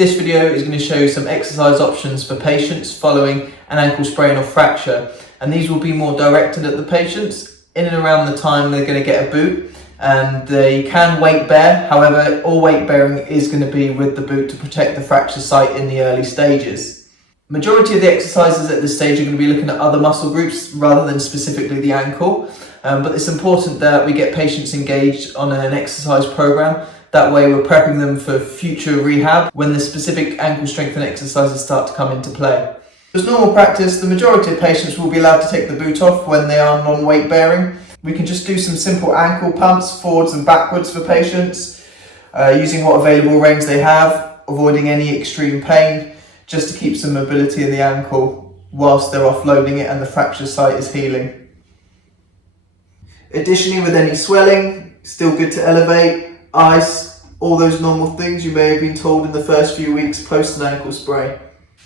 This video is going to show you some exercise options for patients following an ankle sprain or fracture, and these will be more directed at the patients in and around the time they're going to get a boot, and they can weight bear. However, all weight bearing is going to be with the boot to protect the fracture site in the early stages. Majority of the exercises at this stage are going to be looking at other muscle groups rather than specifically the ankle, but it's important that we get patients engaged on an exercise program. That way we're prepping them for future rehab when the specific ankle strengthening exercises start to come into play. As normal practice, the majority of patients will be allowed to take the boot off when they are non-weight bearing. We can just do some simple ankle pumps forwards and backwards for patients, using what available range they have, avoiding any extreme pain, just to keep some mobility in the ankle whilst they're offloading it and the fracture site is healing. Additionally, with any swelling, still good to elevate, ice, all those normal things you may have been told in the first few weeks post an ankle sprain.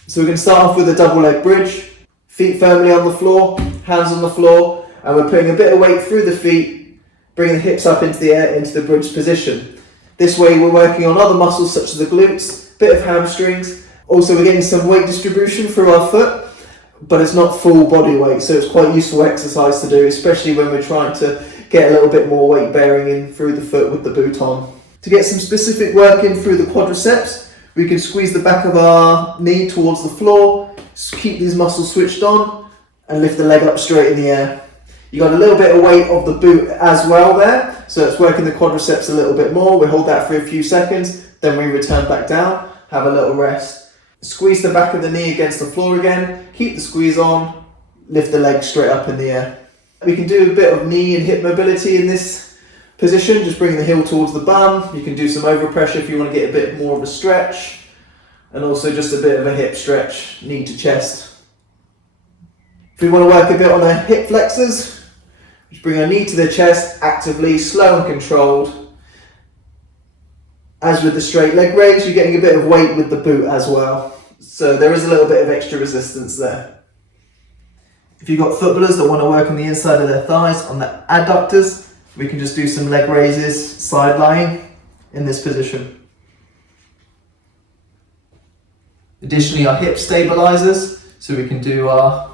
So we're going to start off with a double leg bridge, feet firmly on the floor, hands on the floor, and we're putting a bit of weight through the feet, bringing the hips up into the air, into the bridge position. This way we're working on other muscles such as the glutes, bit of hamstrings. Also we're getting some weight distribution through our foot, but it's not full body weight, so it's quite useful exercise to do, especially when we're trying to get a little bit more weight bearing in through the foot with the boot on. To get some specific work in through the quadriceps, we can squeeze the back of our knee towards the floor, keep these muscles switched on, and lift the leg up straight in the air. You got a little bit of weight of the boot as well there, so it's working the quadriceps a little bit more. We hold that for a few seconds, then we return back down, have a little rest. Squeeze the back of the knee against the floor again, keep the squeeze on, lift the leg straight up in the air. We can do a bit of knee and hip mobility in this position, just bringing the heel towards the bum. You can do some overpressure if you want to get a bit more of a stretch, and also just a bit of a hip stretch, knee to chest. If we want to work a bit on our hip flexors, just bring our knee to the chest, actively, slow and controlled. As with the straight leg raise, you're getting a bit of weight with the boot as well, so there is a little bit of extra resistance there. If you've got footballers that want to work on the inside of their thighs, on the adductors, we can just do some leg raises, side lying in this position. Additionally, our hip stabilizers, so we can do our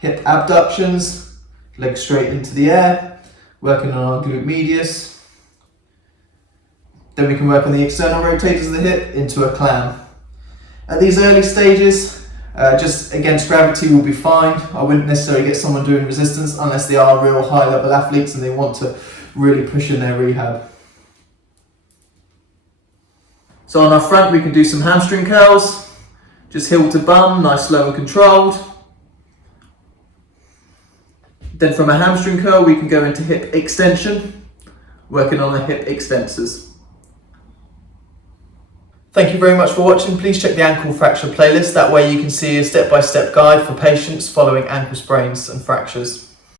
hip abductions, legs straight into the air, working on our glute medius. Then we can work on the external rotators of the hip into a clam. At these early stages, just against gravity will be fine. I wouldn't necessarily get someone doing resistance unless they are real high level athletes and they want to really push in their rehab. So on our front we can do some hamstring curls, just heel to bum, nice, slow and controlled. Then from a hamstring curl we can go into hip extension, working on the hip extensors. Thank you very much for watching. Please check the ankle fracture playlist. That way you can see a step-by-step guide for patients following ankle sprains and fractures.